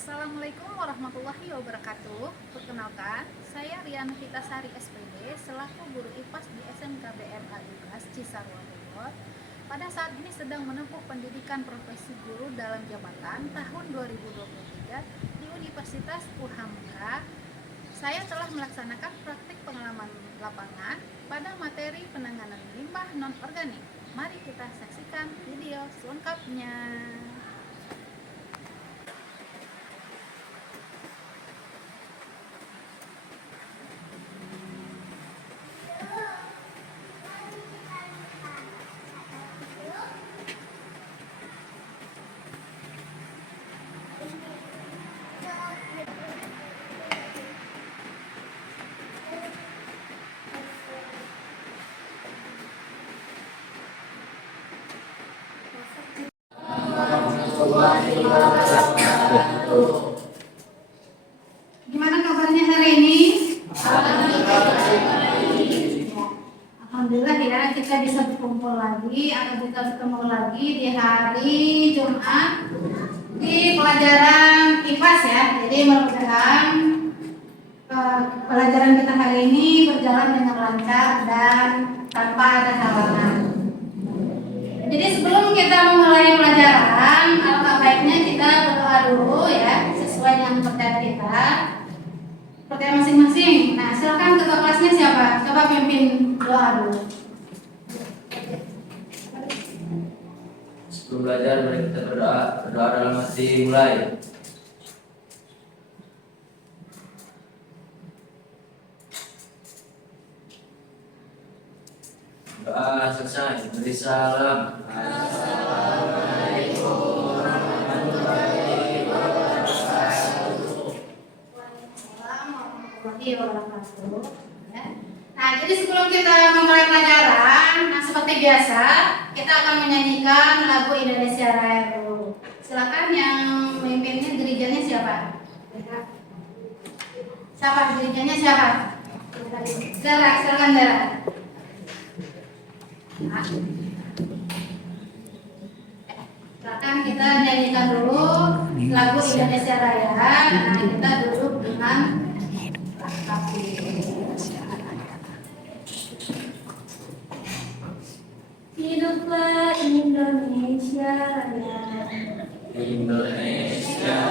Assalamualaikum warahmatullahi wabarakatuh. Perkenalkan, saya Rian Vitasari SPD selaku guru IPAS di SMKBM Al-Ikhlas Cisarua Bogor. Pada saat ini sedang menempuh pendidikan profesi guru dalam jabatan tahun 2023 di Universitas Uhamka. Saya telah melaksanakan praktik pengalaman lapangan pada materi penanganan limbah non-organik. Mari kita saksikan video selengkapnya. Gimana kabarnya hari ini? Alhamdulillah ya, kita bisa berkumpul lagi atau kita bertemu lagi di hari Jumat di pelajaran IPAS ya. Jadi mudah-mudahan pelajaran kita hari ini berjalan dengan lancar dan tanpa ada halangan. Jadi sebelum kita memulai pelajaran, alangkah baiknya kita berdoa dulu ya, sesuai dengan percaya kita, percaya masing-masing. Nah, silakan ketua kelasnya siapa? Coba pimpin doa dulu. Sebelum belajar, mari kita berdoa. Berdoa dalam hati, mulai. Doa selesai. Beri salam. Assalamualaikum warahmatullahi wabarakatuh. Warahmatullahi wabarakatuh. Ya. Nah, jadi sebelum kita memulai pelajaran, nah seperti biasa kita akan menyanyikan lagu Indonesia Raya dulu. Silakan yang memimpinnya gerijanya siapa? Siapa gerijanya siapa? Zara, silakan Zara. Nah, silakan kita nyanyikan dulu lagu Indonesia Raya. Nah, kita duduk dengan rapi. Hiduplah Indonesia Raya. Indonesia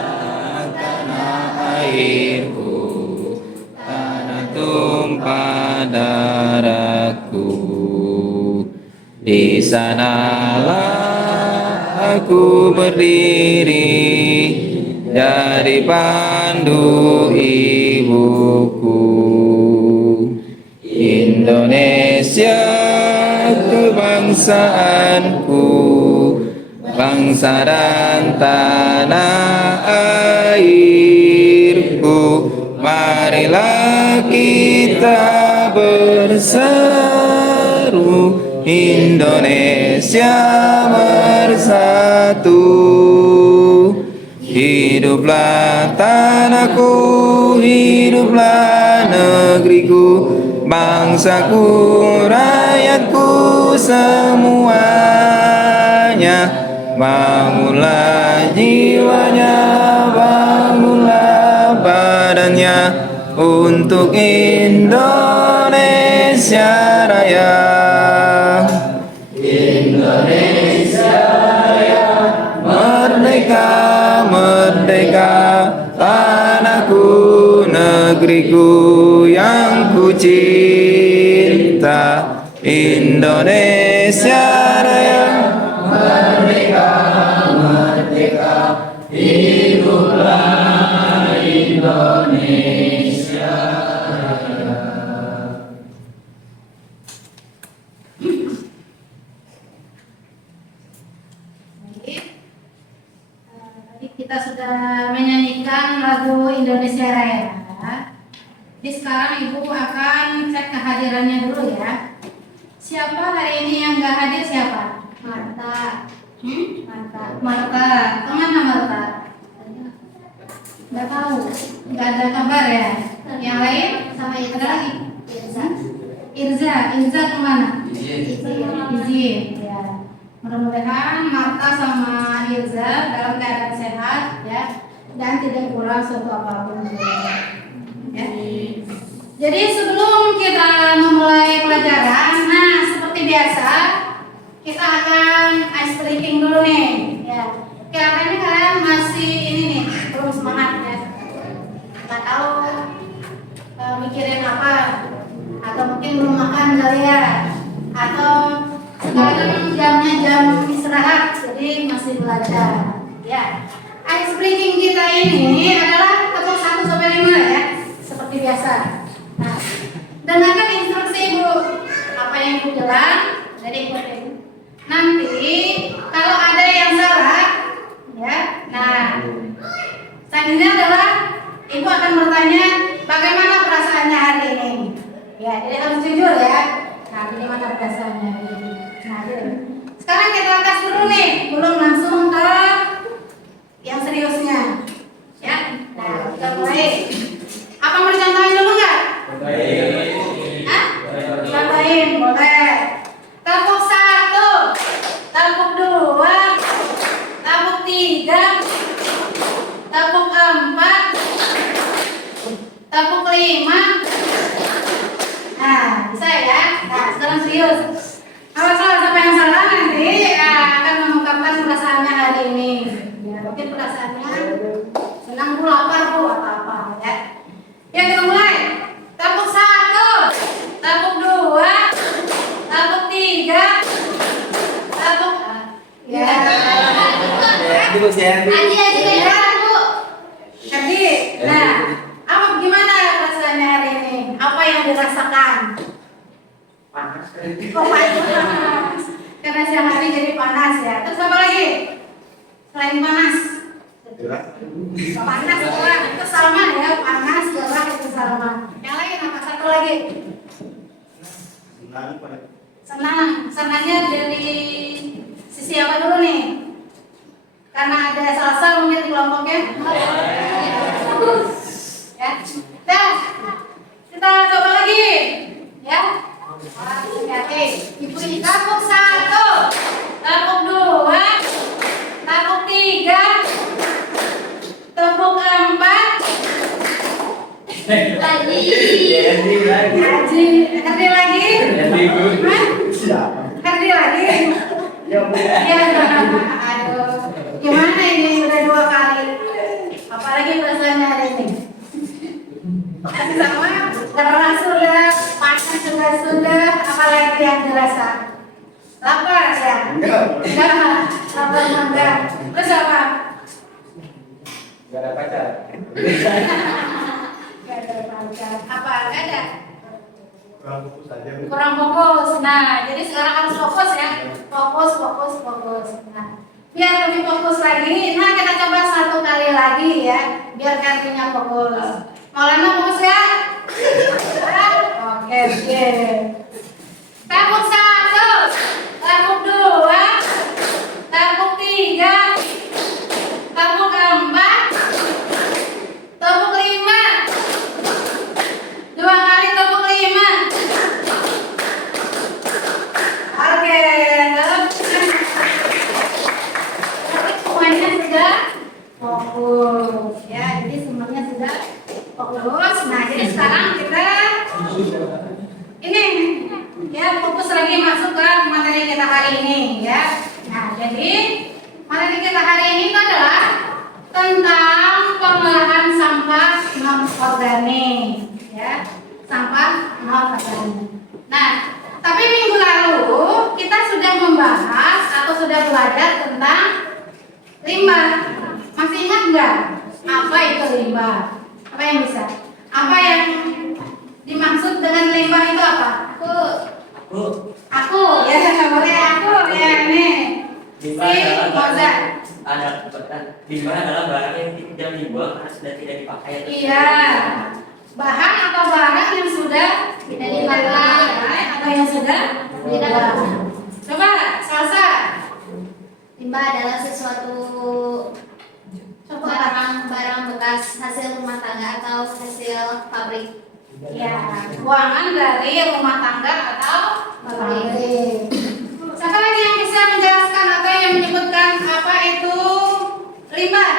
tanah airku, tanah tumpah darahku. Di sanalah aku berdiri, jadi pandu ibuku. Indonesia kebangsaanku, bangsa dan tanah airku. Marilah kita berseru, Indonesia bersatu. Hiduplah tanahku, hiduplah negeriku, bangsaku, rakyatku semuanya. Bangunlah jiwanya, bangunlah badannya untuk Indonesia Raya. Indonesia Raya, merdeka, merdeka, tanahku, negeriku yang ku cinta. Indonesia Raya, merdeka, merdeka, hiduplah Indonesia Raya. Tadi kita sudah menyanyikan lagu Indonesia Raya. Jadi sekarang Ibu akan cek kehadirannya dulu ya. Siapa hari ini yang nggak hadir siapa? Marta. Marta. Marta. Kemana Marta? Nggak tahu. Nggak ada kabar ya. Yang lain? Sama yang ada lagi? Irza. Irza. Irza kemana? Izin. Ya. Mudah-mudahan Marta sama Irza dalam keadaan sehat ya. dan tidak kurang suatu apapun. Ya. Jadi sebelum kita memulai pelajaran, nah seperti biasa kita akan ice breaking dulu nih. Ya. Kira-kira kalian masih ini nih belum semangat ya? Nggak tahu mikirin apa? Atau mungkin belum makan kali ya? Atau sekarang jamnya jam istirahat, jadi masih belajar. Ya. Ice breaking kita ini adalah tepuk 1 sampai 5 ya, seperti biasa. Nah, dengarkan instruksi Ibu. Apa yang Ibu bilang, jadi ikutin. Nanti kalau ada yang salah, ya. Nah, selanjutnya adalah Ibu akan bertanya bagaimana perasaannya hari ini. Ya, jadi harus jujur ya. Nah, bagaimana perasaannya hari ini. Nah, jadi. Sekarang kita tes dulu nih, belum langsung ke yang seriusnya. Ya. Nah, kita mulai. Apa mau dicontohin dulu nggak? Hah? Contohin, boleh. Tepuk 1, tepuk 2, tepuk 3, tepuk 4, tepuk 5. Nah, bisa ya? Nah, sekarang serius. Kalau salah siapa yang salah nanti akan mengungkapkan perasaannya hari ini. Ya, mungkin perasaannya senang bu, lapar bu, atau apa ya. Ya, kita mulai. Tepuk 1, tepuk 2, tepuk 3, tepuk ya. Aji bu. Jadi, nah, apa gimana perasaannya hari ini? Apa yang dirasakan? Panas. Kok panas? Karena siang hari jadi panas ya. Terus apa lagi? Selain panas? Panas orang itu sama ya, panas gerah itu sama. Yang lain apa? Satu lagi? Senang. Senangnya dari sisi apa dulu nih? Karena ada salsa mungkin di kelompoknya. Ya. Dah. Kita coba lagi. Ya. Hati-hati. Ibu tepuk 1, tepuk 2, tepuk 3, tepuk 4. Lagi. Kerdi lagi. Kerdi lagi. Ya. Aduh. Gimana ini udah 2 kali? Apalagi perasaannya hari ini? Sama gerah sudah, panas sudah, apalagi yang dirasa? Lapar ya? Enggak, lapar enggak. Terus apa? Gak ada pacar. Enggak ada pacar. Apa? Enggak ada? Kurang fokus aja. Kurang fokus. Nah, jadi sekarang harus fokus ya. Fokus. Nah, biar lebih fokus lagi. Nah, kita coba 1 kali lagi ya, biar kartunya fokus. Maulana fokus ya? Oke. Tepuk 1, tepuk 2, tepuk 3, tepuk 4, tepuk 5. 2 kali tepuk 5. Oke. Tapi semuanya sudah fokus ya. Jadi semuanya sudah fokus. Nah, jadi sekarang kita ini ya fokus lagi masuk ke materi kita hari ini ya. Nah, jadi materi kita hari ini itu adalah tentang pengolahan sampah non organik ya. Sampah non organik. Nah, tapi minggu lalu kita sudah membahas atau sudah belajar tentang limbah. Masih ingat nggak apa itu limbah? Apa yang bisa? Apa yang dimaksud dengan limbah itu apa? Aku ya, boleh aku ya nih. Limbah Si adalah Moza. limbah adalah barang yang tidak dibuang karena sudah tidak dipakai. Iya, bahan atau barang yang sudah tidak dipakai atau yang sudah tidak. Coba Salsa. Limbah adalah sesuatu barang bekas hasil rumah tangga atau hasil pabrik. Ya, buangan dari rumah tangga atau pabrik. Siapa lagi yang bisa menjelaskan atau yang menyebutkan apa itu limbah?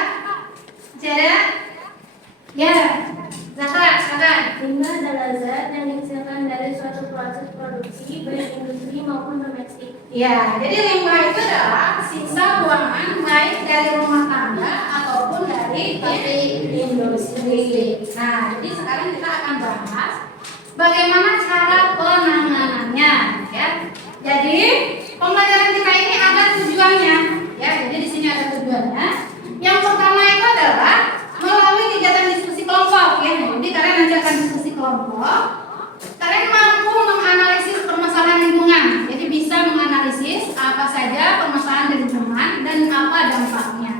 Masih ada ada? Ya, Zahra, silakan. Limbah adalah zat yang dihasilkan dari suatu proses produksi baik industri maupun domestik. Ya, jadi limbah itu adalah sisa buangan baik dari rumah tangga ataupun dari industri. Nah, jadi sekarang kita akan bahas bagaimana cara penanganannya, ya. Jadi pembelajaran kita ini ada tujuannya, ya. Jadi di sini ada tujuannya. Yang pertama itu adalah melalui kegiatan diskusi kelompok, ya. Jadi kalian nanti akan diskusi kelompok. Kalian mampu menganalisis permasalahan lingkungan. Jadi bisa menganalisis apa saja permasalahan di lingkungan dan apa dampaknya.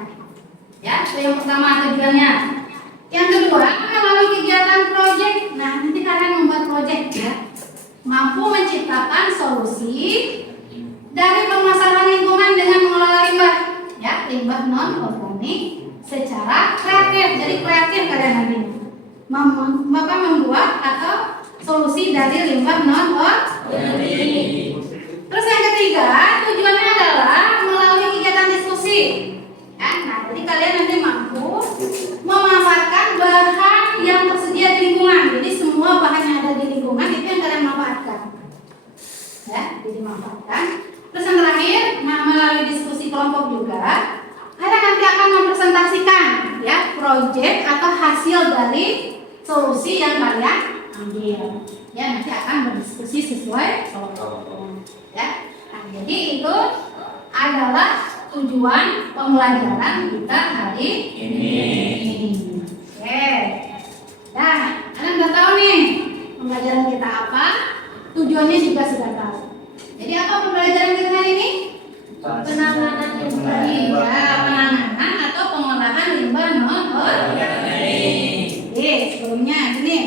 Ya, itu yang pertama tujuannya. Yang kedua, melalui kegiatan proyek. Nah, nanti kalian membuat proyek, ya. Mampu menciptakan solusi dari permasalahan lingkungan dengan mengelola limbah, ya, limbah non organik secara kreatif. Jadi kreatif kalian nanti membuat atau solusi dari limbah non organik. Terus yang ketiga, tujuannya adalah melalui kegiatan diskusi. Ya, nah, jadi kalian nanti mampu memanfaatkan bahan yang tersedia di lingkungan. Jadi semua bahan yang ada di lingkungan itu yang kalian manfaatkan. Ya, jadi manfaatkan. Terus yang terakhir, nah, melalui diskusi kelompok juga, kalian nanti akan mempresentasikan, ya, proyek atau hasil dari solusi yang kalian ambil. Ya, nanti akan berdiskusi sesuai kelompok. Ya, nah, jadi itu adalah tujuan pembelajaran kita hari ini. Oke. Nah, kalian udah tahu nih pembelajaran kita apa? Tujuannya juga sudah tahu. Jadi apa pembelajaran kita hari ini? Penanganan limbah. Iya, penanganan atau pengolahan limbah non organik. Oke, sebelumnya gini.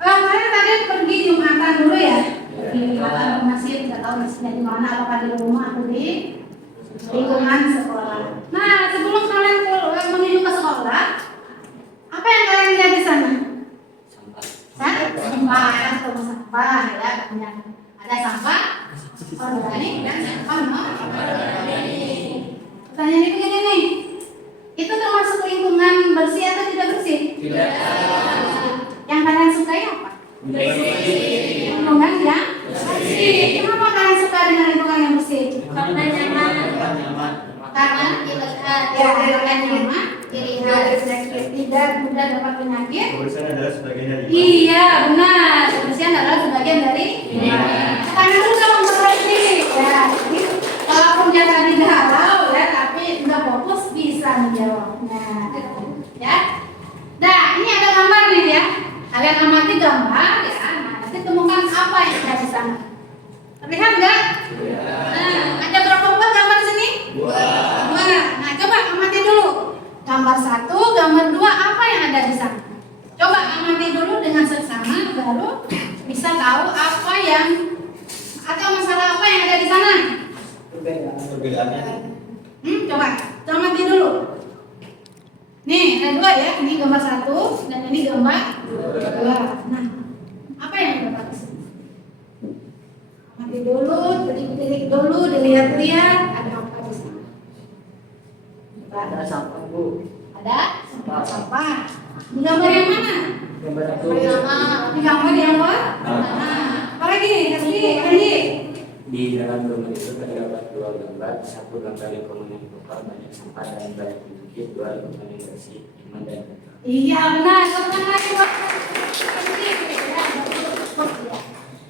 Kalian tadi pergi Jumatan dulu ya? Di atau masjid, nggak tahu masjidnya di mana, apakah di rumah atau di lingkungan sekolah. Nah, sebelum kalian menuju ke sekolah, apa yang kalian lihat di sana? Sampah, sampah, ya, banyak. Ada sampah organik dan sampah non organik. Pertanyaannya begini nih, itu termasuk lingkungan bersih atau tidak bersih? Tidak. Yang kalian sukai apa? Lingkungan yang bersih. Kenapa kalian suka dengan lingkungan yang bersih? Karena nyaman. Karena dilihat nyaman, tidak mudah dapat penyakit. Kebersihan adalah sebagian dari iman. Iya, benar. Kebersihan adalah sebagian dari iman. Tanya dulu sama berarti, ya. Jadi walaupun dia tadi galau, ya, tapi nggak fokus bisa menjawabnya. Ya. Nah, ini ada gambar nih, ya. Kalian amati gambar, ya. Nah, nanti temukan apa yang ada di sana. Terlihat nggak? Nah, ada berapa buah gambar di sini? Dua. Nah, coba amati dulu. Gambar 1, gambar 2, apa yang ada di sana? Coba amati dulu dengan seksama, baru bisa tahu apa yang atau masalah apa yang ada di sana. Perbedaannya. Coba amati dulu. Nih, ada 2 ya. Ini gambar 1 dan ini gambar 2. Nah, apa yang dapat di sini? Amati dulu, tilik-tilik dulu, dilihat-lihat ada apa di sana. Ada sampah, Bu. Ada sampah. Di gambar yang mana? Gambar satu. Di gambar yang mana? Apa lagi? Lagi. Di dalam rumah itu terdapat 2 gambar. 1 gambar lingkungan yang kotor, banyak sampah dan banyak sedikit. 2 lingkungan yang bersih, iman dan kotor. Iya benar.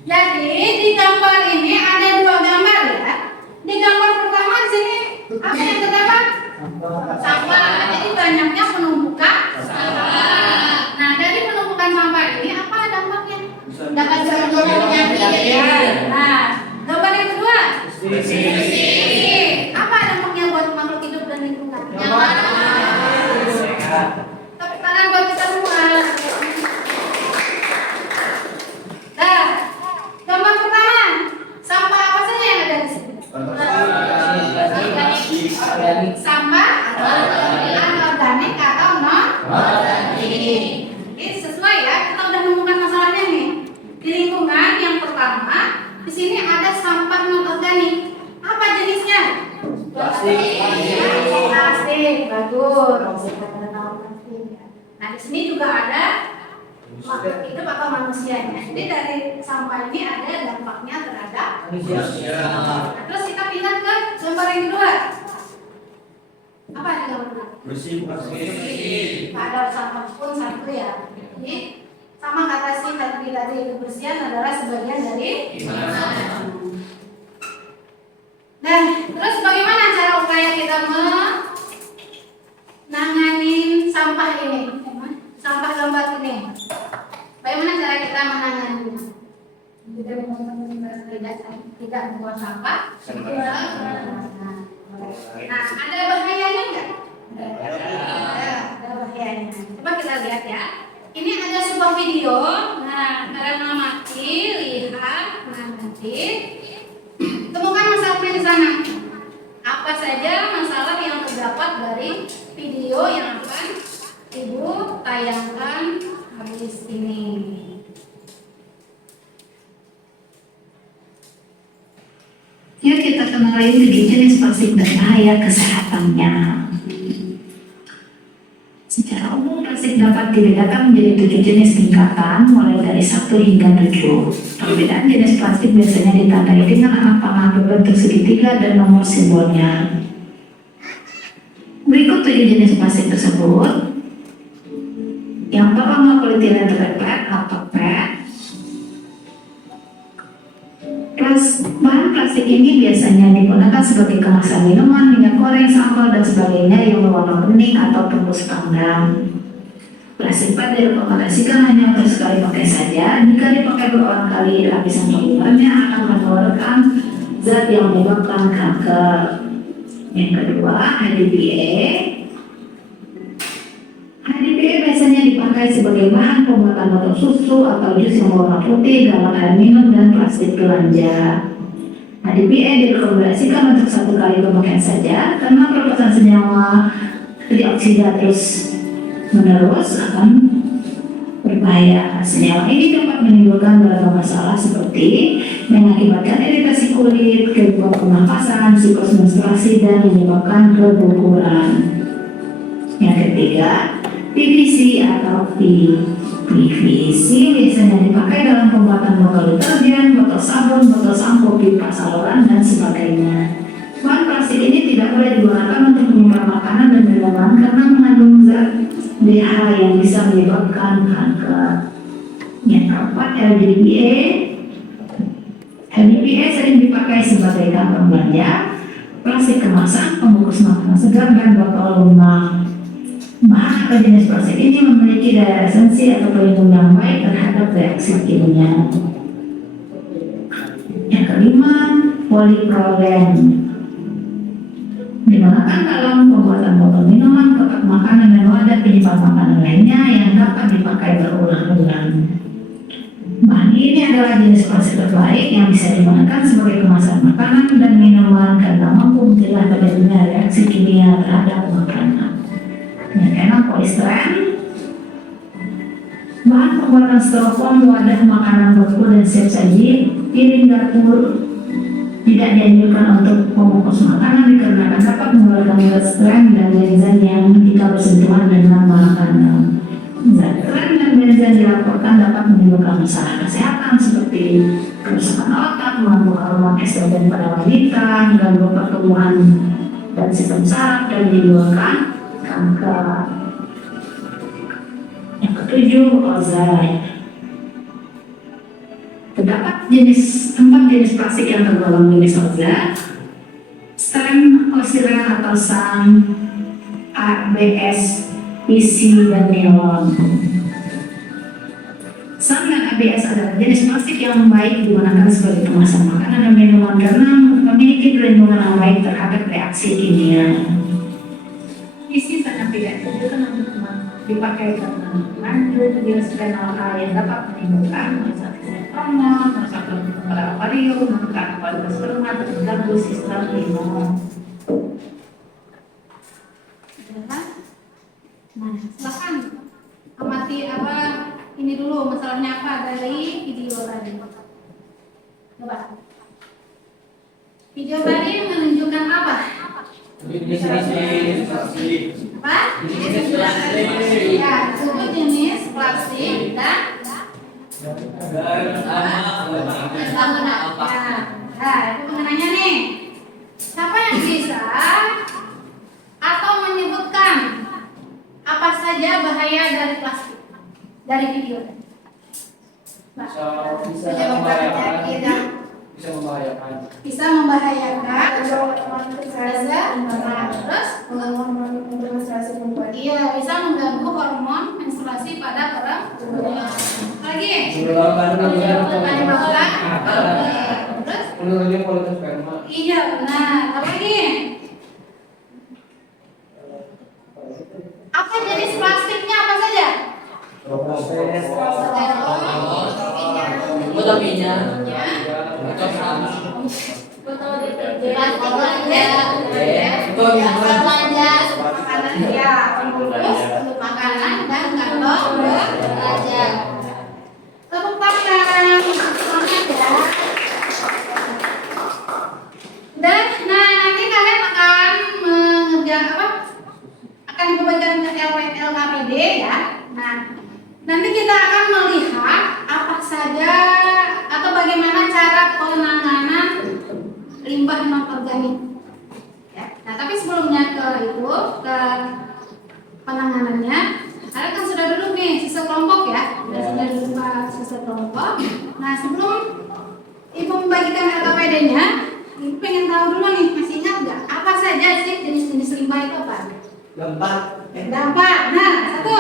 Jadi di gambar ini ada 2 gambar ya. Di gambar pertama di sini apa yang terdapat? Sampah. Jadi banyaknya penumpukan sampah. Nah, dari penumpukan sampah ini apa dampaknya? Dapat penyakit. Nah, gambar yang kedua. Bersih. Apa dampaknya buat makhluk hidup dan lingkungan? Nyaman. Tepuk tangan buat kita semua. Nah, gambar pertama. Sampah apa saja yang ada di sini? Sampah anorganik atau non organik. Ini sesuai ya, kita udah menemukan masalahnya nih. Di lingkungan yang pertama, di sini ada sampah non organik. Apa jenisnya? Plastik. Bagus. plastik ya. Nah di sini juga ada makhluk hidup atau manusianya. Jadi dari sampah ini ada dampaknya terhadap manusia. Nah, terus kita pindah ke gambar yang kedua. Apa yang gambar? Bersih. Ada sampah pun satu ya. Jadi sama kata si tadi kebersihan adalah sebagian dari iman. Dan terus bagaimana cara upaya kita menangani sampah ini? Sampah gambar ini. Bagaimana cara kita menanganinya? Tidak membuang sampah. Nah, ada bahayanya enggak? Ada bahayanya. Coba kita lihat ya. Ini ada sebuah video. Nah, kalian amati, lihat, nanti temukan masalahnya di sana. Apa saja masalah yang terdapat dari video yang akan Ibu tayangkan habis ini. Yuk kita kenalin 7 jenis plastik berbahaya kesehatannya. Secara umum plastik dapat dibedakan menjadi 7 jenis tingkatan mulai dari 1 hingga 7. Perbedaan jenis plastik biasanya ditandai dengan angka panah berbentuk segitiga dan nomor simbolnya. Berikut 7 jenis plastik tersebut. Yang pertama polietilen triplet atau PET. Bahan plastik ini biasanya digunakan sebagai kemasan minuman, minyak goreng, sambal, dan sebagainya yang berwarna bening atau tembus panggang. Plastik PET direkomendasikan hanya untuk sekali pakai saja. Jika dipakai berulang kali, lapisan polimernya akan mengeluarkan zat yang menyebabkan kanker. Yang kedua, HDPE. HDPE biasanya dipakai sebagai bahan pembuatan botol susu atau jus yang berwarna putih, galon air minum, dan plastik belanja. HDPE direkomendasikan untuk 1 kali pemakaian saja karena pelepasan senyawa dioksida terus menerus akan berbahaya. Senyawa ini dapat menimbulkan beragam masalah seperti mengakibatkan iritasi kulit, gangguan pernafasan, siklus menstruasi, dan menyebabkan keguguran. Yang ketiga, PVC atau PVC biasanya dipakai dalam pembuatan botol deterjen, botol sabun, botol sampo, pipa saluran, dan sebagainya. Bahan plastik ini tidak boleh digunakan untuk menyimpan makanan dan minuman karena mengandung zat BH yang bisa menyebabkan kanker. Yang keempat, LDPE. LDPE sering dipakai sebagai kantong belanja, plastik kemasan, pembungkus makanan segar, dan botol lunak. Bahan atau jenis plastik ini memiliki daya resensi atau pelindung yang baik terhadap reaksi kimia. Yang kelima, poliprolen. Digunakan dalam pembuatan botol minuman, kotak makanan, dan wadah penyimpan makanan lainnya yang dapat dipakai berulang-ulang. Bahan ini adalah jenis plastik terbaik yang bisa digunakan sebagai kemasan makanan dan minuman karena mampu mencegah terjadinya reaksi kimia terhadap makanan. Yang keenam, polistiren. Bahan pembuatan styrofoam, wadah makanan beku dan siap saji, piring dapur tidak dianjurkan untuk membungkus makanan dikarenakan dapat mengeluarkan zat stren dan benzen yang jika bersentuhan dengan makanan. Zat stren dan benzen dilaporkan dapat menimbulkan masalah kesehatan seperti kerusakan otak, mengandung hormon estrogen pada wanita, gangguan pertumbuhan dan sistem saraf, dan menimbulkan kanker. Yang ketujuh, ozon. Terdapat 4 jenis plastik yang tergolong jenis ozon: STEM, osiren atau SAN, ABS, PC, dan nilon. SAN dan ABS adalah jenis plastik yang baik digunakan sebagai kemasan makanan dan minuman karena memiliki perlindungan yang baik terhadap reaksi kimia. PC sangat tidak dianjurkan untuk dipakai karena mengandung jenis fenol A yang dapat menimbulkan merusak hormon, merusak pada akvarium, menekan kualitas ternak, dan mengganggu sistem imun. Nah, silakan amati apa ini dulu masalahnya apa dari video tadi. Coba. Video tadi menunjukkan apa? Ini Apa? Jenis plastik. Ya, suku jenis plastik dan bangunan. Ya. Nah, itu pengenanya nih. Siapa yang bisa atau menyebutkan apa saja bahaya dari plastik dari video? Bisa membahayakan. Terus iya, bisa mengganggu hormon menstruasi pada perempuan. Lagi menyebabkan. Terus Menurunnya kualitas sperma. iya benar. Apa lagi? Apa jenis plastiknya apa saja? Botol minyak. Botol deterjen. Plastik belanja. Botol minyak. Belanja. Makanan ya, pembungkus untuk makanan dan kantong Belanja. tepuk tangan. Semangat ya. Dan nah nanti kalian akan mengerjakan apa? Akan dibagikan ke LKPD ya. Nah, nanti kita akan melihat apa saja atau bagaimana cara penanganan limbah non organik. Ya. Nah, tapi sebelumnya ke penanganannya, kalian kan sudah duduk nih sisa kelompok ya, sudah duduk sisa kelompok. Nah, sebelum ibu membagikan LKPD-nya, ibu pengen tahu dulu nih, masih ingat nggak apa saja sih jenis-jenis limbah itu apa? Dampak. Nah, satu.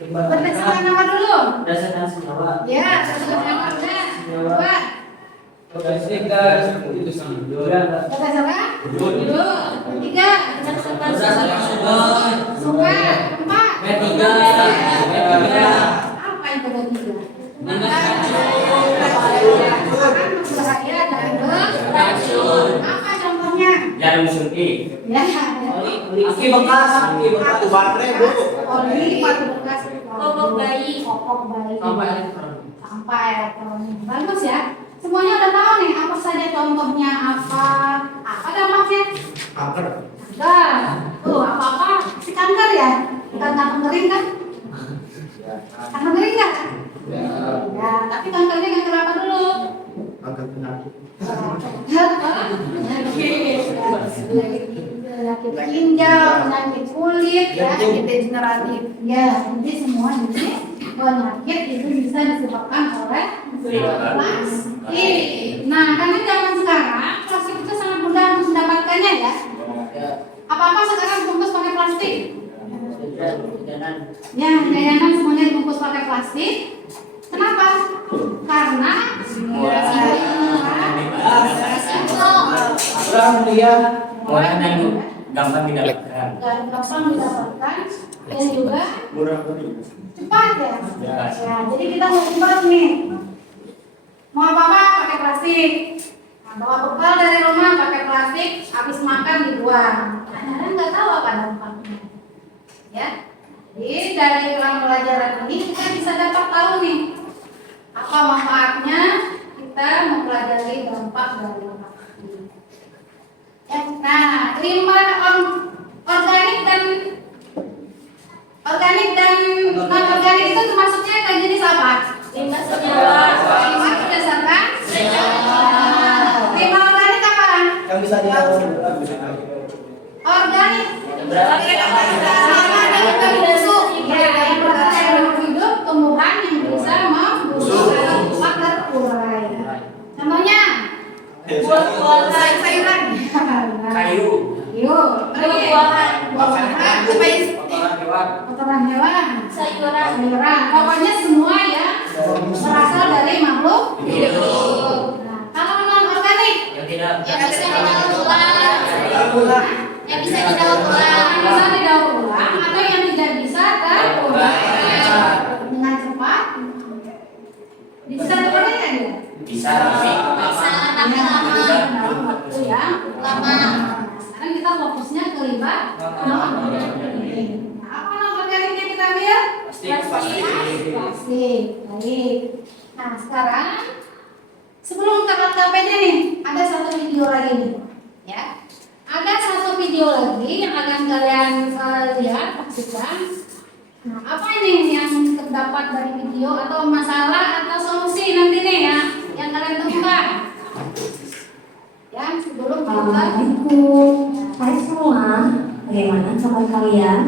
Berdasarkan nama dulu. Berdasarkan senyawa. Ya, berdasarkan nama. Dua. Berdasarkan itu sama. Berdasarkan dulu. Tiga. Berdasarkan sumber. Sumber. Empat. Ketiga. Apa itu ketiga? Bahaya dan Racun. Apa contohnya? Jarum suntik. Ya. Aki bekas. Baterai, Bu. Oli, batu bekas, Popok bayi. popok bayi, Sampai sampah elektronik. Bagus ya. Semuanya udah tahu nih apa saja contohnya apa dampaknya? Kanker. Nah, tuh apa si kanker ya? Kanker kering kan? Kanker kering nggak? Ya, tapi kankernya kanker apa dulu? Kanker penyakit. Penyakit ginjal, penyakit kulit, ya, penyakit degeneratif. Ya, jadi semua jenis penyakit itu bisa disebabkan oleh plastik. Nah, karena zaman sekarang plastik itu sangat mudah untuk mendapatkannya ya. Apa-apa sekarang dibungkus pakai plastik. Ya, jajanan semuanya dibungkus pakai plastik. Kenapa? Karena Kurang dia orang yang gampang didapatkan. gampang didapatkan dan juga Murah beli. cepat ya. Ya, jadi kita mau cepat nih. Mau apa-apa pakai plastik. Nah, bawa bekal dari rumah pakai plastik, habis makan dibuang. Kadang nggak tahu apa dampaknya. Ya. Jadi dari pelajaran ini kita bisa dapat tahu nih apa manfaatnya kita mempelajari dampak dari plastik. Ya, nah, limbah organik dan non organik itu termasuknya ke jenis apa? Limbah senyawa. Limbah berdasarkan limbah organik apa? Yang bisa didaur. Organik. Organik dari busuk. Ya, yang berasal dari makhluk hidup, tumbuhan yang bisa membusuk dan cepat terurai. Contohnya Buah-buahan. sayuran. Kayu. Yuk, Buah-buahan. buah-buahan, kotoran hewan, Sayuran. sayuran, pokoknya semua ya berasal dari makhluk hidup. Nah, kalau non organik, Yang tidak. Yang bisa didaur ulang. Yang bisa didaur ulang. bisa didaur ulang atau yang tidak bisa terurai dengan cepat. Bisa terurai kan ya? Bisa tapi Bisa tapi lama. Dalam waktu yang Lama. Sekarang kita fokusnya ke limbah non organik. Apa non organik yang kita ambil? plastik. Plastik. Baik. Nah, sekarang Sebelum ke LKPD nih, ada satu video lagi nih, ya. Ada satu video lagi yang akan kalian lihat, saksikan. Nah, apa ini yang terdapat dari video atau masalah atau solusi nanti nih ya, yang kalian temukan? Ya, sebelum kita Assalamualaikum. Hai semua, bagaimana kabar kalian?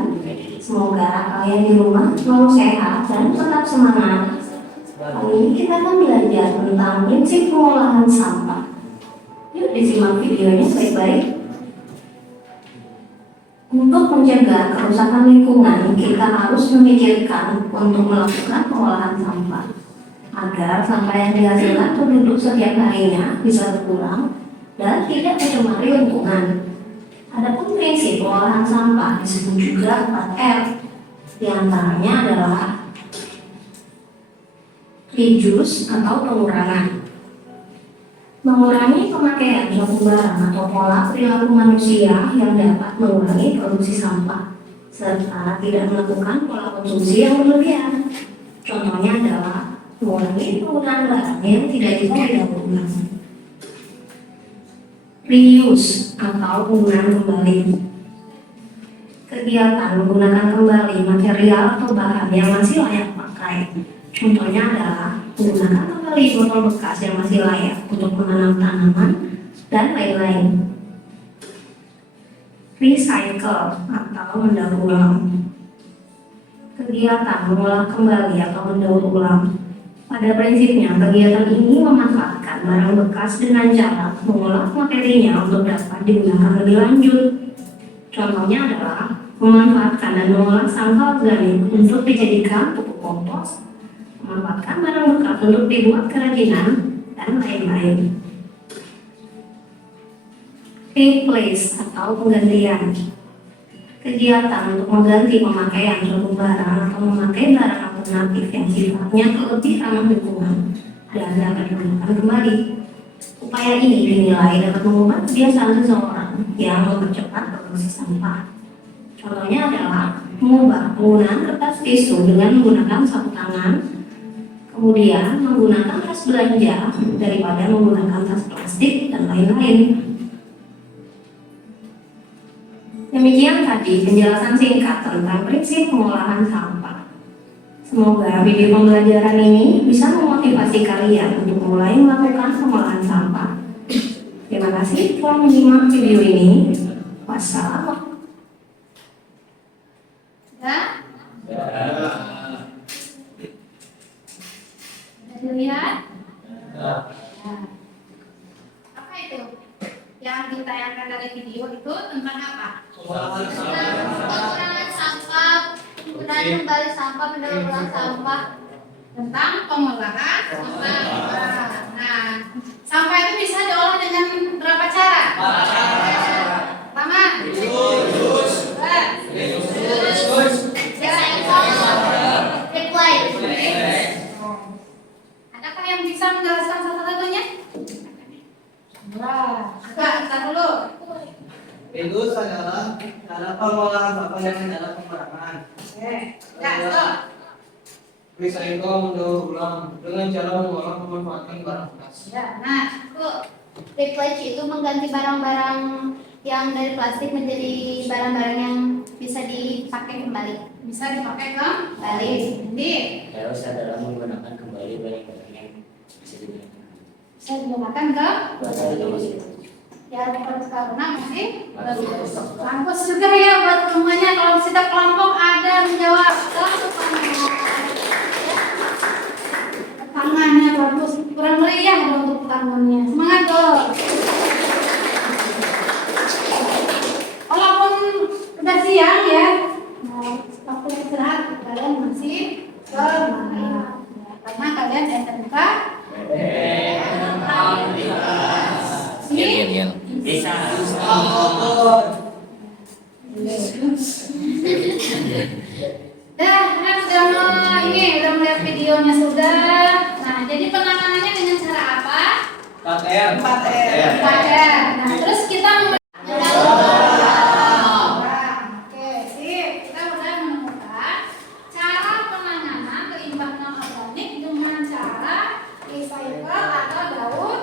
Semoga kalian di rumah selalu sehat dan tetap semangat. Kali ini kita akan belajar tentang prinsip pengolahan sampah. Yuk disimak videonya baik-baik. Untuk mencegah kerusakan lingkungan, kita harus memikirkan untuk melakukan pengolahan sampah agar sampah yang dihasilkan penduduk setiap harinya bisa berkurang dan tidak mencemari lingkungan. Adapun prinsip pengolahan sampah disebut juga 4R. Di antaranya adalah reduce atau pengurangan. Mengurangi pemakaian suatu barang atau pola perilaku manusia yang dapat mengurangi produksi sampah, serta tidak melakukan pola konsumsi yang berlebihan. Contohnya adalah mengurangi penggunaan barang yang tidak bisa didaur ulang. Reuse atau penggunaan kembali. Kegiatan menggunakan kembali material atau bahan yang masih layak pakai. Contohnya adalah menggunakan kembali botol bekas yang masih layak untuk menanam tanaman dan lain-lain. Recycle atau mendaur ulang. Kegiatan mengolah kembali atau mendaur ulang. Pada prinsipnya, kegiatan ini memanfaatkan barang bekas dengan cara mengolah materinya untuk dapat digunakan lebih lanjut. Contohnya adalah memanfaatkan dan mengolah sampah organik untuk dijadikan pupuk kompos, memanfaatkan barang bekas untuk dibuat kerajinan, dan lain-lain. Replace atau penggantian. Kegiatan untuk mengganti pemakaian suatu barang atau memakai barang alternatif yang sifatnya lebih ramah lingkungan dan dapat digunakan kembali. Upaya ini dinilai dapat mengubah kebiasaan seseorang yang mempercepat produksi sampah. Contohnya adalah mengubah penggunaan kertas tisu dengan menggunakan sapu tangan, kemudian menggunakan tas belanja daripada menggunakan tas plastik dan lain-lain. Demikian tadi penjelasan singkat tentang prinsip pengolahan sampah. Semoga video pembelajaran ini bisa memotivasi kalian untuk mulai melakukan pengolahan sampah. Terima kasih telah menyimak video ini. Wassalam. ya, dilihat. Ya. Apa itu? Yang ditayangkan dari video itu tentang apa? Pengurangan sampah, penggunaan kembali sampah, mendaur ulang sampah. Tentang pengolahan sampah. Nah, sampah itu bisa diolah dengan berapa cara? Pertama, adakah yang bisa menjelaskan satu-satunya? Enggak dulu. Reduce adalah cara pengolahan sampah yang adalah pengurangan. Stop. Recycle mendaur ulang dengan cara mengolah memanfaatkan barang bekas. Nah, Replace itu mengganti barang-barang yang dari plastik menjadi barang-barang yang bisa dipakai kembali. bisa dipakai kembali. Jadi, Reuse adalah menggunakan kembali barang-barang yang bisa digunakan. bisa digunakan ke Itu masih ya karena masih kampus juga ya buat semuanya. Kalau setiap kelompok ada menjawab tangannya bagus, kurang meriah untuk tangannya. Semangat dong. Walaupun udah siang ya, waktu istirahat kalian masih semangat karena kalian SMK. bisa. Kan sudah ini udah melihat videonya sudah. Nah, jadi penanganannya dengan cara apa? 4R. 4R. Nah, terus kita oke, sip. Kita udah menemukan cara penanganan limbah non organik dengan cara recycle atau daur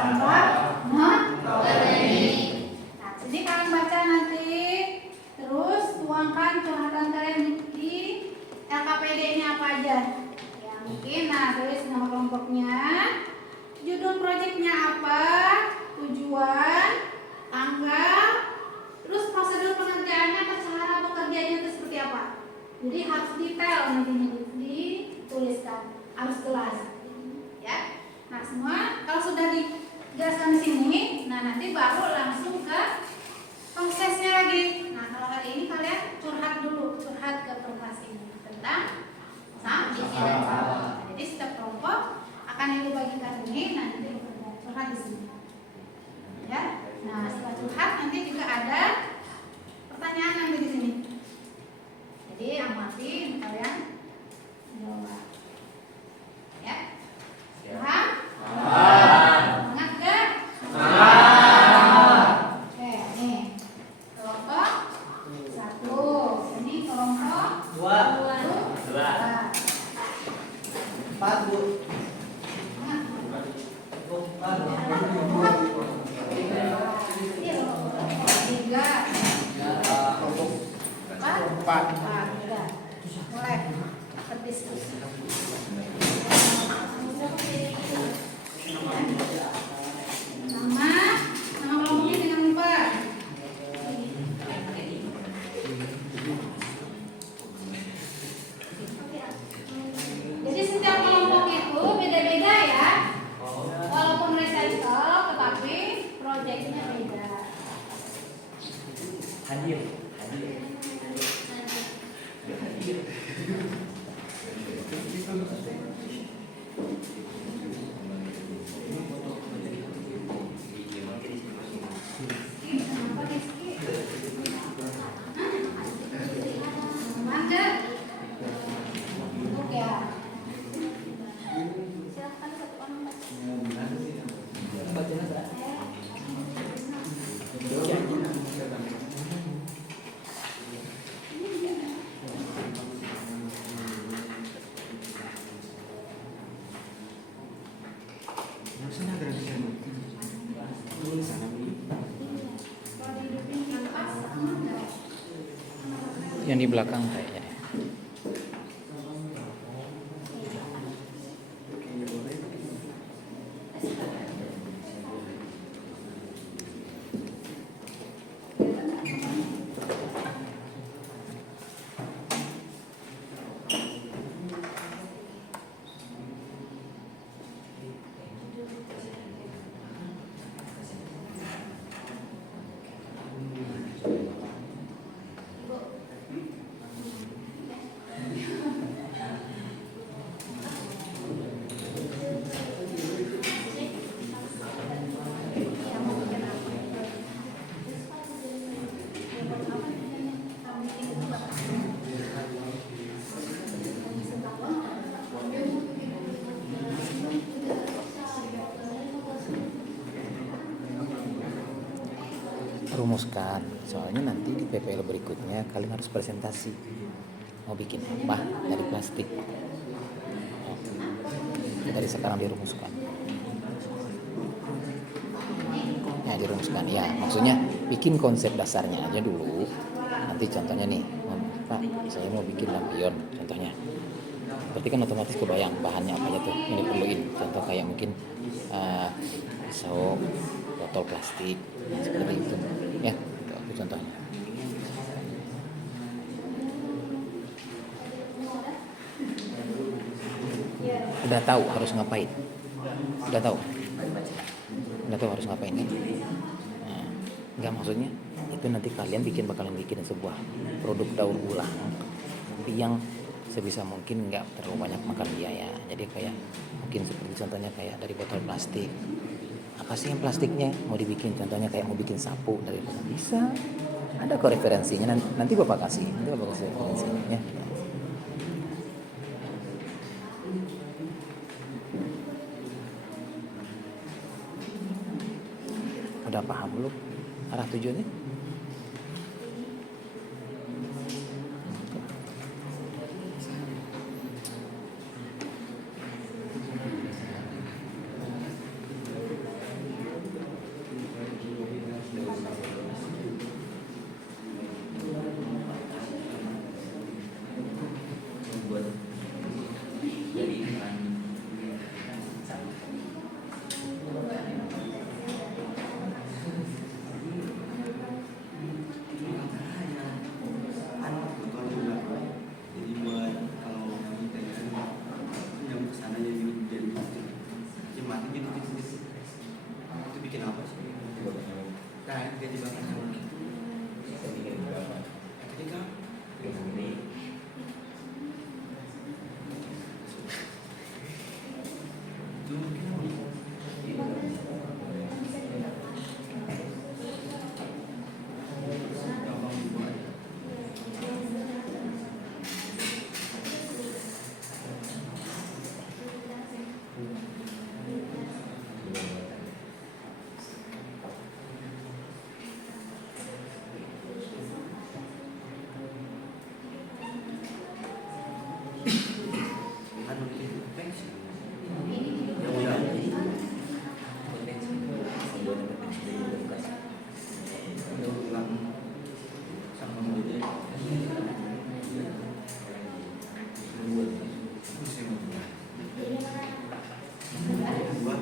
Tanpa organik. Nah, sini kalian baca nanti. Terus tuangkan curhatan kalian di LKPD-nya apa aja. Ya mungkin, nah tulis nama kelompoknya, judul proyeknya apa, tujuan, tanggal, terus prosedur pengerjaannya atau cara bekerjanya itu seperti apa. Jadi harus detail nantinya dituliskan, harus jelas. Ya. Nah semua kalau sudah dijelaskan di sini, nah nanti baru langsung ke prosesnya lagi. Nah kalau hari ini kalian curhat ke kelas ini tentang sampah. Jadi setiap kelompok akan ibu bagikan ini, nanti curhat di sini. Ya. Nah setelah curhat nanti juga ada pertanyaan nanti di sini. Jadi amati kalian jawab. Ya. Paham? Semangat gak? Oke, nih. Kelompok 1. Ini kelompok 2. 4 Bu. Mulai berdiskusi. Nama kelompoknya jangan lupa. Jadi setiap kelompok itu beda-beda ya. Walaupun recycle, tetapi proyeknya beda. Hadir. Mantap. Untuk ya. Silahkan satu orang baca. Yang di belakang kayaknya. Rumuskan, soalnya nanti di PPL berikutnya kalian harus presentasi mau bikin apa dari plastik. Dari sekarang dirumuskan. Ya dirumuskan, ya maksudnya bikin konsep dasarnya aja dulu. Nanti contohnya nih, Pak, saya mau bikin lampion, contohnya. Berarti kan otomatis kebayang bahannya apa aja tuh yang diperluin. Contoh kayak mungkin pisau, botol plastik, seperti itu. Ya, itu contohnya. Udah tahu harus ngapain? Udah tahu harus ngapain kan? Nah, enggak maksudnya itu nanti kalian bakalan bikin sebuah produk daur ulang, tapi yang sebisa mungkin nggak terlalu banyak makan biaya. Jadi kayak mungkin seperti contohnya kayak dari botol plastik. Apa sih yang plastiknya mau dibikin? Contohnya kayak mau bikin sapu dari mana? Bisa. Ada kok referensinya. Nanti Bapak kasih. Referensinya. Ya. Udah paham belum arah tujuannya? bikin apa sih? Kain ganti bakar nyamuk. Tadi kan itu mungkin gampang dibuat. Anu itu pensi. Yang udah udah ulang sama menjadi membuat musim buat buat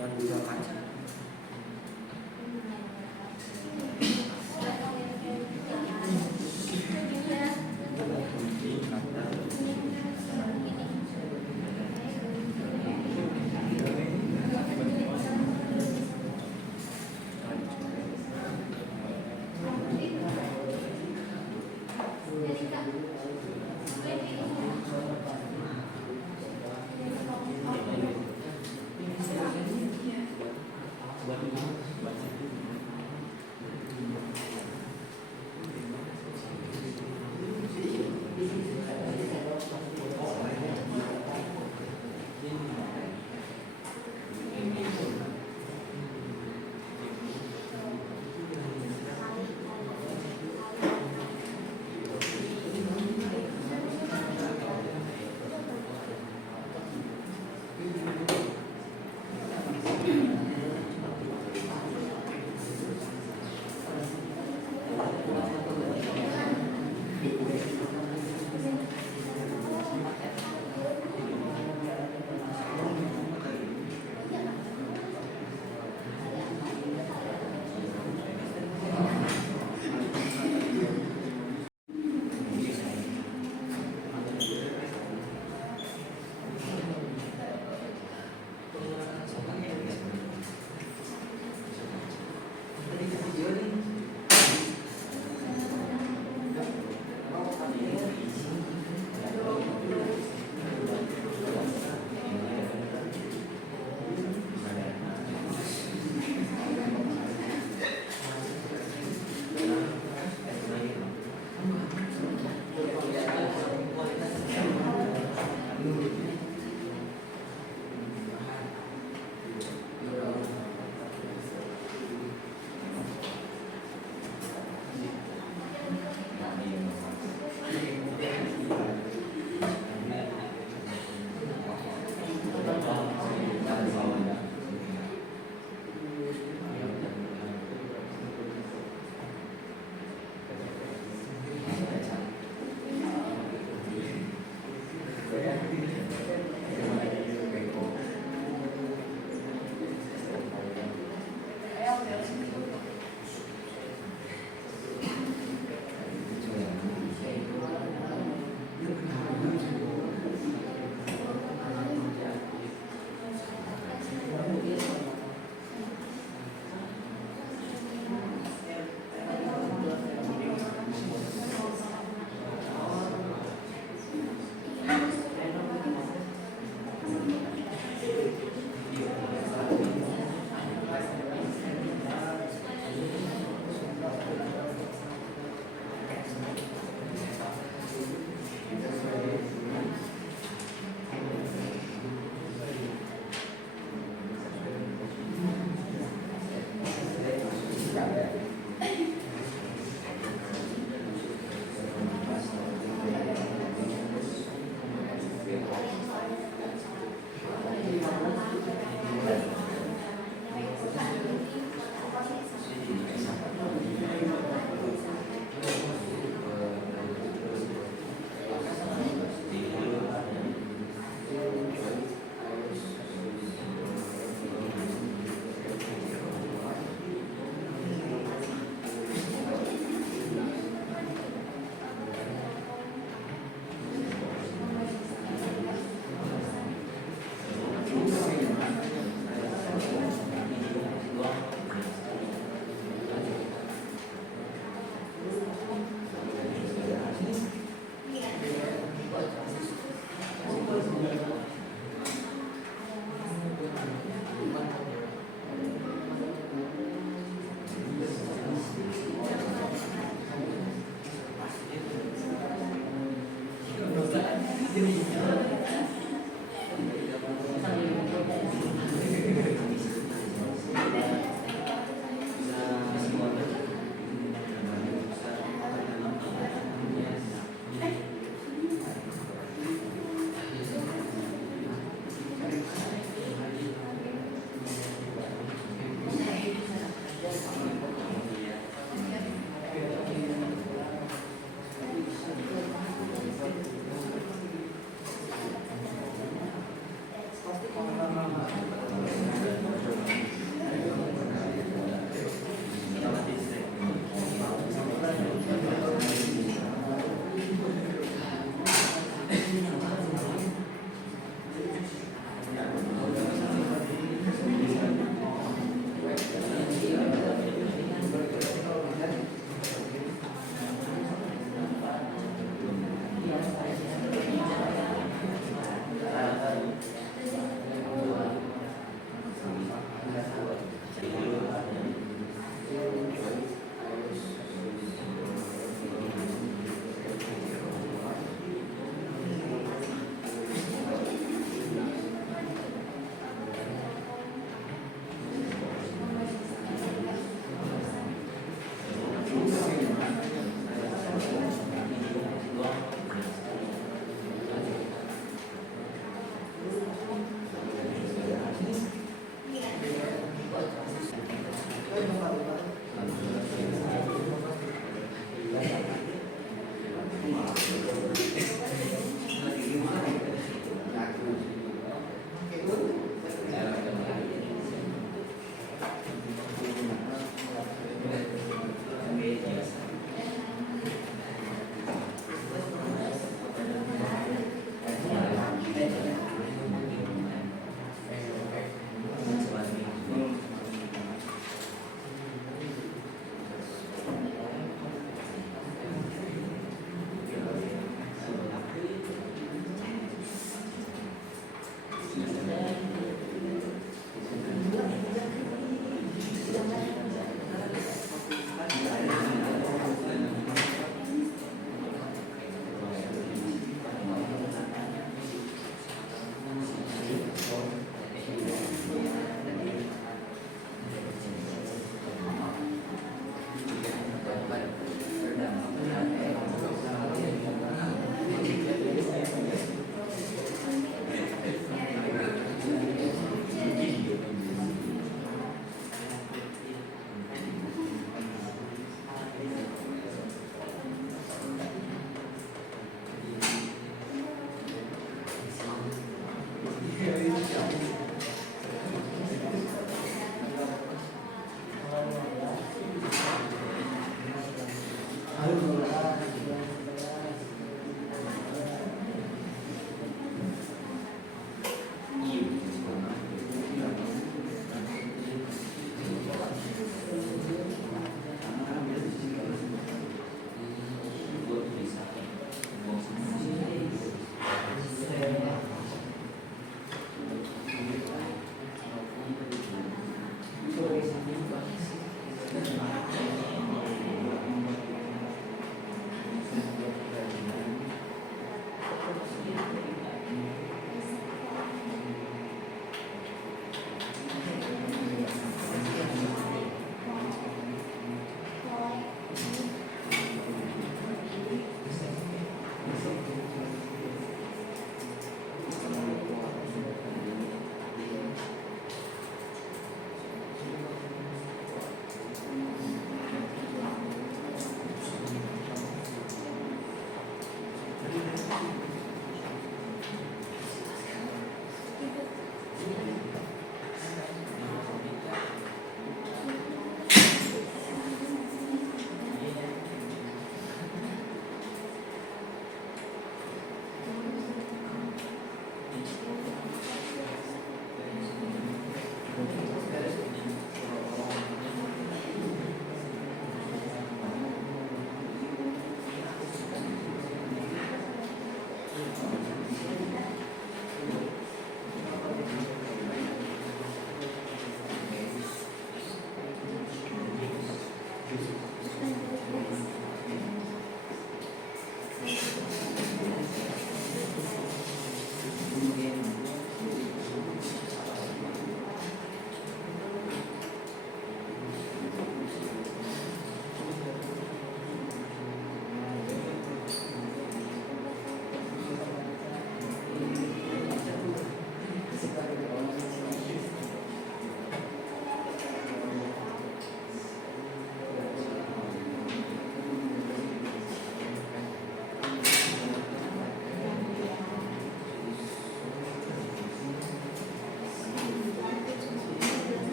yang juga kaca.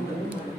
Ini Pak.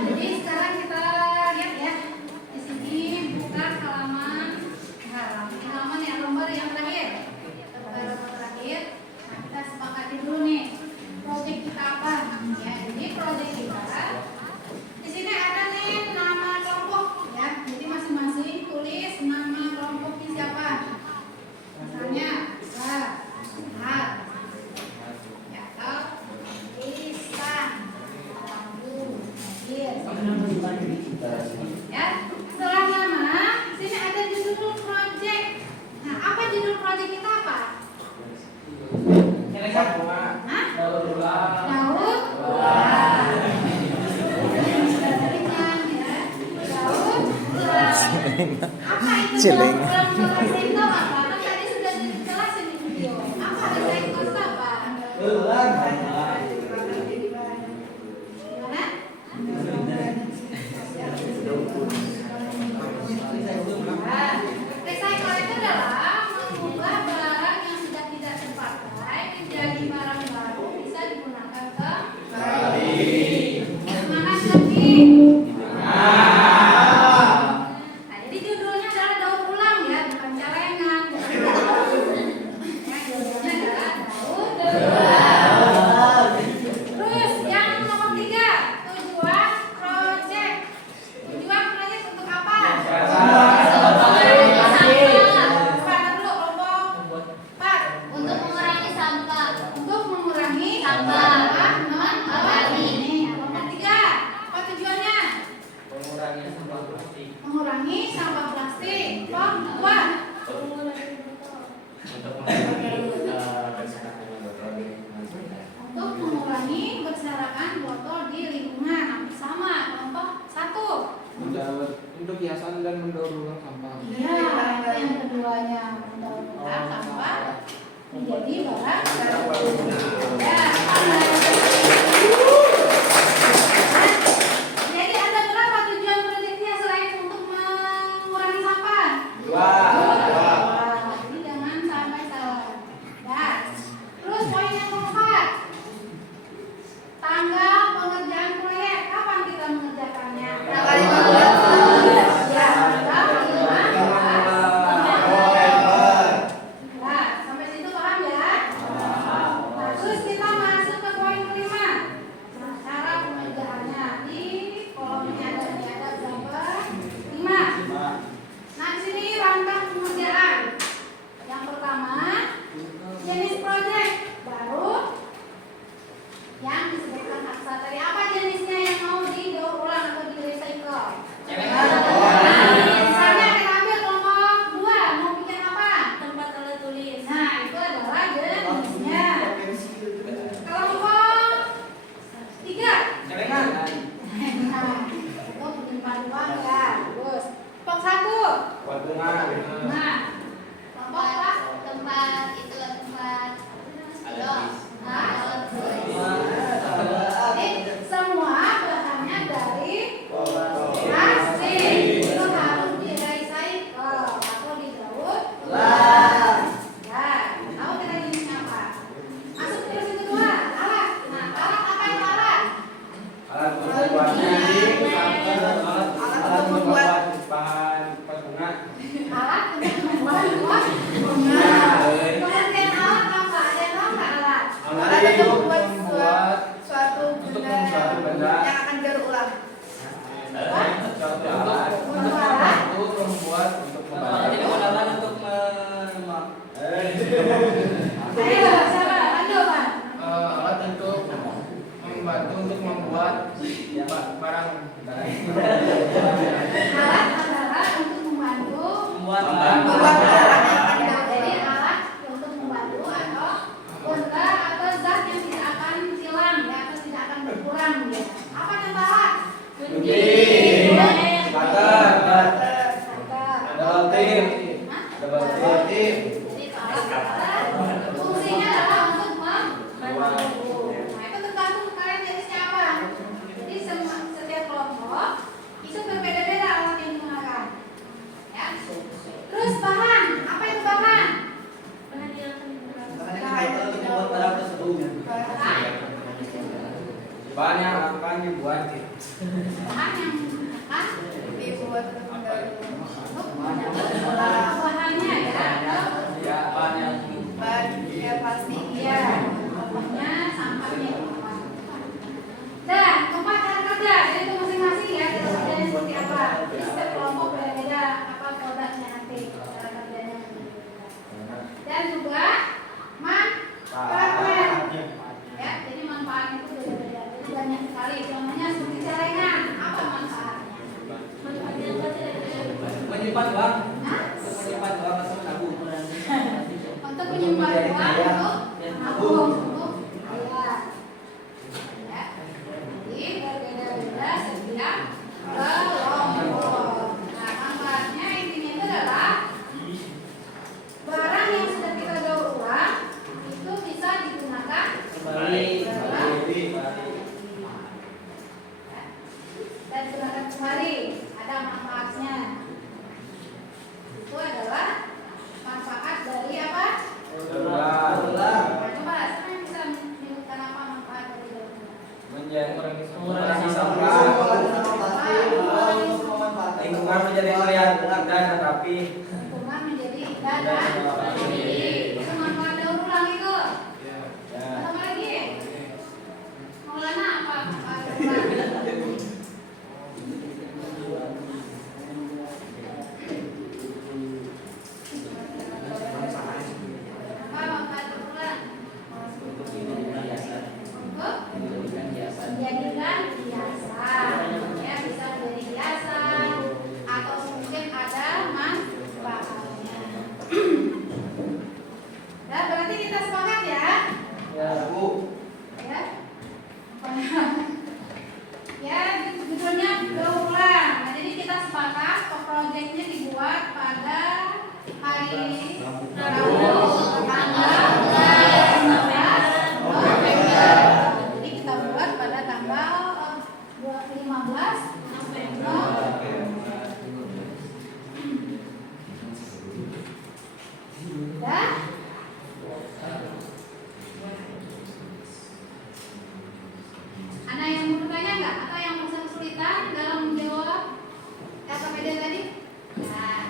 Jadi sekarang kita lihat ya. Di sini buka halaman yang lembar yang terakhir. Lembar terakhir. Nah, kita sepakati dulu nih. Proyek kita apa? Ya, jadi proyek kita di sini ada nih nama kelompok ya. Jadi masing-masing tulis nama kelompoknya siapa. Misalnya A, ya atau Isan, Lambu, ya. Setelah nama, sini ada judul project. Nah, apa judul project kita apa? Hah? Daud. Apa itu Celeng. Recycle apa? Kan tadi sudah dijelasin di video. Apa recycle itu apa? Gimana? Recycle itu adalah mengubah barang yang sudah tidak terpakai menjadi barang baru bisa digunakan kembali. Semangat lagi. Nah, jadi judulnya adalah daur ulang ya, bukan celengan. Ya, judulnya adalah daur ulang. Terus yang nomor 3, tujuan project. Tujuan project untuk apa? Pada dulu kelompok 4. Untuk mengurangi sampah. Untuk mengurangi Sampah. Ini kelompok 3. Apa tujuannya? Mengurangi sampah plastik. Kelompok 2. Untuk mengurangi berserakan botol di lingkungan. Hampir sama. Kelompok 1. Untuk hiasan dan mendaur ulang sampah. Ya, yang keduanya mendaur ulang sampah menjadi barang baru. Ya. Jadi ada berapa tujuan proyeknya selain untuk mengurangi sampah? Jadi jangan sampai salah. Ya. Terus poin yang keempat, tanggal pengerjaan proyek. Kapan kita mengerjakannya? Tanggal 15. Ya, tanggal 15. Ya, sampai situ paham ya? Nah, terus kita Ayo, siapa? Bantu, Pak. Alat untuk membantu untuk membuat barang. Alat adalah untuk membantu. Jadi alat untuk membantu atau benda atau zat yang tidak akan hilang ya, atau tidak akan berkurang ya. Apa nama alat? Gunting. Jadi alat fungsinya adalah untuk membantu. Nah, itu tergantung kalian jenisnya apa. Jadi setiap kelompok itu berbeda-beda alat yang digunakan. Ya. Terus bahan, apa itu bahan? Bahan yang Banyak akan dibuat. bahannya ya. Ya, banyak. Iya, pokoknya sampahnya. Dan tempat cara kerja, jadi itu masing-masing ya cara kerjanya seperti apa. Jadi setiap kelompok beda-beda apa produknya nanti cara kerjanya. Dan juga manfaat. Ya, jadi manfaatnya itu beda-beda. Jadi banyak sekali. Contohnya seperti celengan. Apa manfaatnya? Manfaatnya apa celengan? Menyimpan uang. Nah, Menyimpan uang atau tabung. untuk menyimpan uang untuk nabung untuk bayar. Ya. Jadi berbeda-beda setiap kelompok. Nah, manfaatnya intinya itu adalah barang yang sudah kita daur ulang itu bisa digunakan Kembali. dan digunakan kembali. Ada manfaatnya. Itu adalah manfaat dari apa? Nah, coba siapa yang bisa menyebutkan apa manfaat dari daur ulang? Mengurangi sampah. Lingkungan menjadi kelihatan dan rapi. Lingkungan menjadi indah dan bersih. Itu manfaat daur ulang itu. Apa lagi? Maulana apa manfaat daur ulang? Apa manfaat daur ulang? Untuk menjadikan hiasan, ya bisa menjadi hiasan atau mungkin ada manfaatnya. Nah, berarti kita sepakat ya? Ya. Ya, judulnya daur ulang. Nah, jadi kita sepakat proyeknya dibuat pada hari Rabu tanggal 15 November. Jadi kita buat pada tanggal 15 November. Ya. Ada yang mau bertanya nggak? Atau yang merasa kesulitan dalam menjawab KPD tadi? Nah.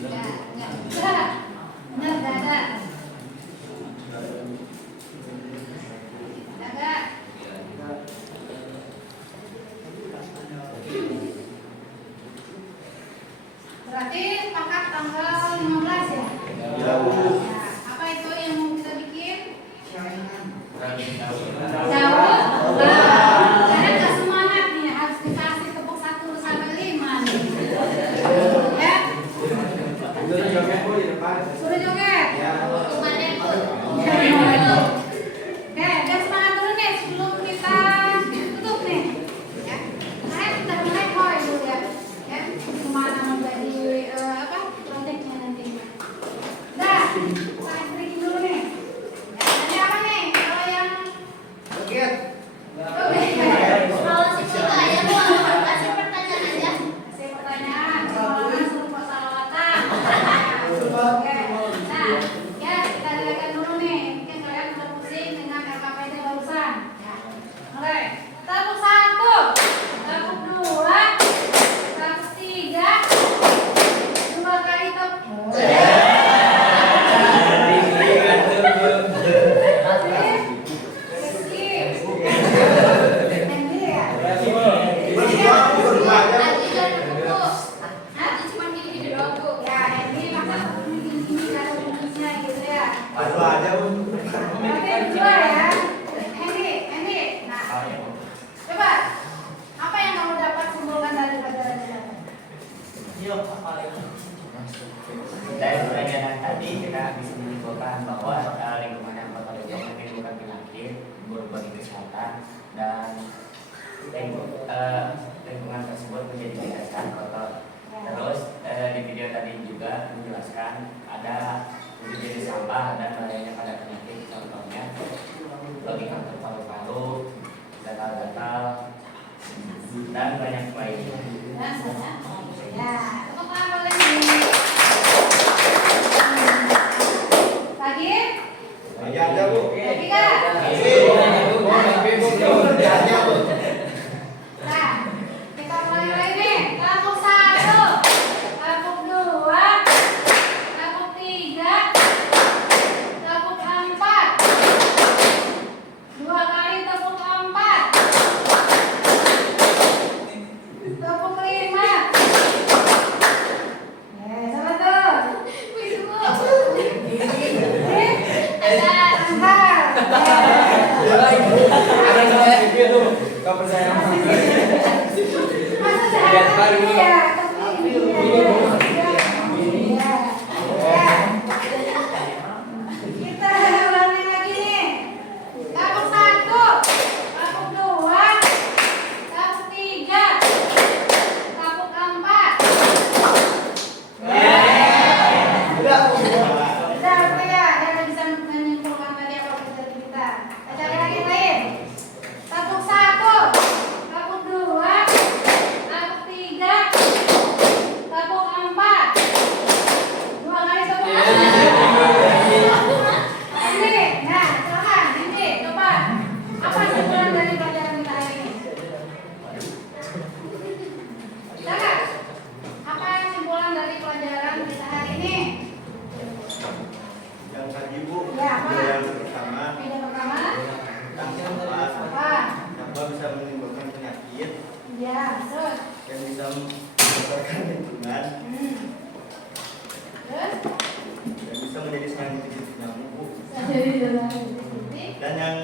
Enggak. Benar, enggak ada. Enggak. Berarti sepakat tanggal 15 ya? Ya. Apa itu yang mau kita bikin? Jawab. Karena nggak semangat nih, harus dikasih tepuk 1 sampai 5 nih. Ya. Suruh joget. Oke, biar semangat dulu nih sebelum kita tutup nih. Ya. Saya sudah mulai koi dulu ya. Ya, kemana menjadi apa? Proyeknya nanti. Nah, saya breaking dulu nih. Ya, nanti apa nih? Kalau yang Joget. Kalau siswa ya Bu, kasih pertanyaan aja. kasih pertanyaan, soalnya suruh buat salawatan. Oke, nah, ya kita dengarkan dulu nih. Mungkin kalian udah pusing dengan KKPD barusan. Ya, mulai. Tepuk 1, tepuk 2, tepuk 3, 2 kali tepuk. Dari pelajaran tadi kita bisa menyimpulkan bahwa lingkungan yang kotor itu menimbulkan penyakit, buruk bagi kesehatan, dan lingkungan tersebut menjadi biasa kotor. Terus di video tadi juga menjelaskan ada menjadi sampah dan bahayanya pada penyakit, contohnya bagi kanker paru-paru, gatal-gatal, dan banyak lainnya. Ya, tepuk tangan lagi. Lagi? Lagi aja, Bu. Lagi nggak? Nah, kita mulai lagi nih. Kelompok 1, kelompok 2, kelompok 3, kelompok 4. 2 kali tepuk 4. Tepuk 5. Sama tuh. Kau percaya sama Masa sehat ya? Kita ulangi lagi nih. Kelompok 1, kelompok 2, kelompok 3, kelompok 4. Udah ya, dan bisa menyimpulkan tadi apa kerja kita. Kita cari lagi yang lain. Kelompok 1, kelompok 2, kelompok 3, kelompok 4. 2 kali tepuk ini, nah silakan ini coba apa kesimpulan dari pelajaran kita hari ini? Silakan. Apa kesimpulan dari pelajaran kita hari ini? Yang tadi, Bu, Ya, apa? yang pertama Video pertama, tentang sampah. apa? Sampah bisa menimbulkan penyakit Ya, terus. dan bisa mengotorkan lingkungan Terus? dan bisa menjadi sarang titik nyamuk, Bu. Jadi dalam titik. Dan yang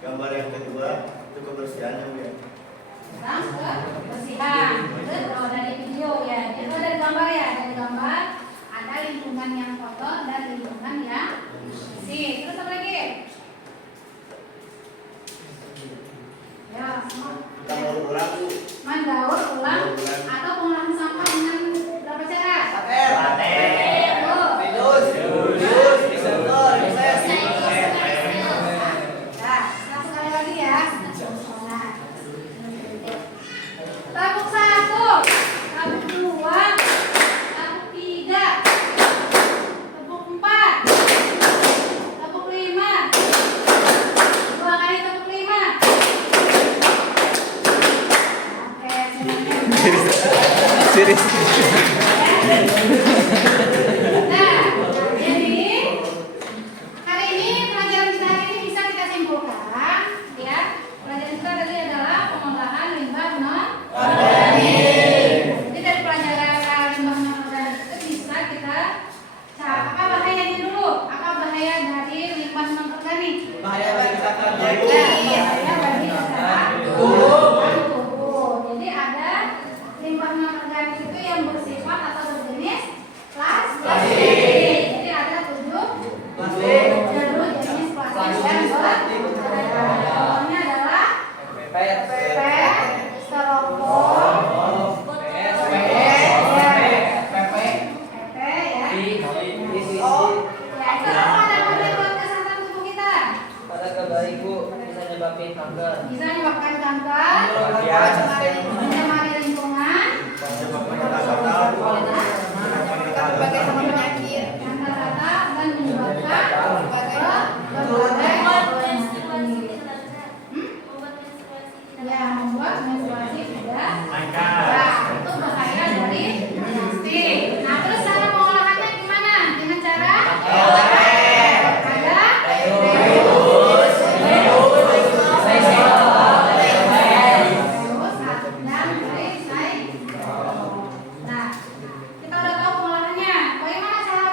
gambar yang kedua itu kebersihannya, Bu, ya. Sekarang ke kebersihan. Terus kalau dari video ya, itu dari gambar ya, dari gambar ada lingkungan yang kotor dan lingkungan yang bersih. Terus apa lagi? Ya, semua. Kita mau ulang, Bu. Mendaur ulang atau pengolahan sampah dengan berapa cara? Paten. Oh. Nah, sekali lagi ya. Nah. Tabuk 1, tabuk 2, tabuk 3, tabuk 4, tabuk 5. 2 kali tabuk 5. Oke, semuanya udah. Nah, jadi hari ini pelajaran kita hari ini bisa kita simpulkan, ya. Pelajaran kita tadi adalah pengolahan limbah non-organik. Jadi dari pelajaran limbah non-organik itu bisa kita apa bahayanya dulu? Apa bahaya dari limbah non-organik? bahaya bagi kesehatan. Bahaya bagi kesehatan tubuh. Jadi ada limbah non-organik itu yang bersifat atau berjenis plastik. Jadi ada 7 jenis plastik yang berbahaya. Contohnya adalah PET, styrofoam, PP ya. Ya, itu apa namanya buat kesehatan tubuh kita? Pada kembali, Bu, bisa nyebabin kanker. Bisa menyebabkan kanker, mencemari lingkungan, Berbagai sama penyakit. kata-kata dan menyebabkan berbagai ya membuat menstruasi tidak lancar. Itu bahaya dari plastik. Nah, terus cara pengolahannya gimana? Dengan cara ada terus dan recycle. Nah, kita udah tahu pengolahannya. Bagaimana cara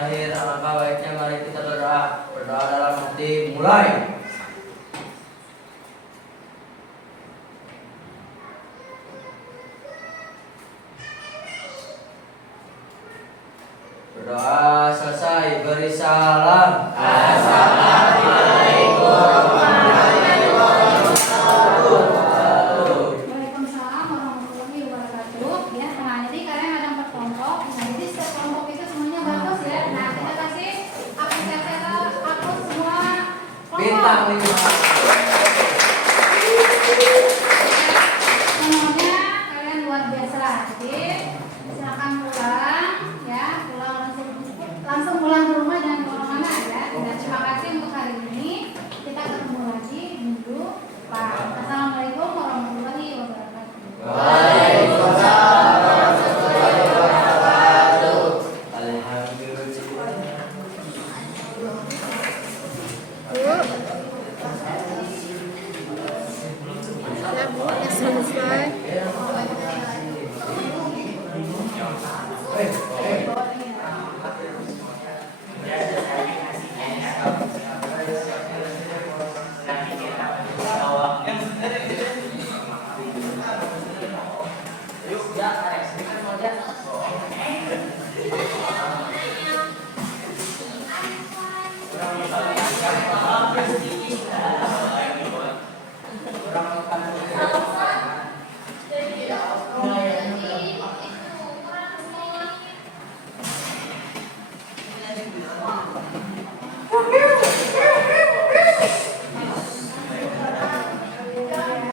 terakhir, alangkah baiknya mari kita berdoa. Berdoa dalam hati, mulai. Berdoa selesai, beri salam. Assalamualaikum warahmatullahi wabarakatuh. Waalaikumsalam warahmatullahi wabarakatuh. Ya, nah jadi kalian ada 4 kelompok. Nah, jadi setiap kelompok itu semuanya bagus ya. Nah, kita kasih apresiasi aku semua kelompok. Bintang 5.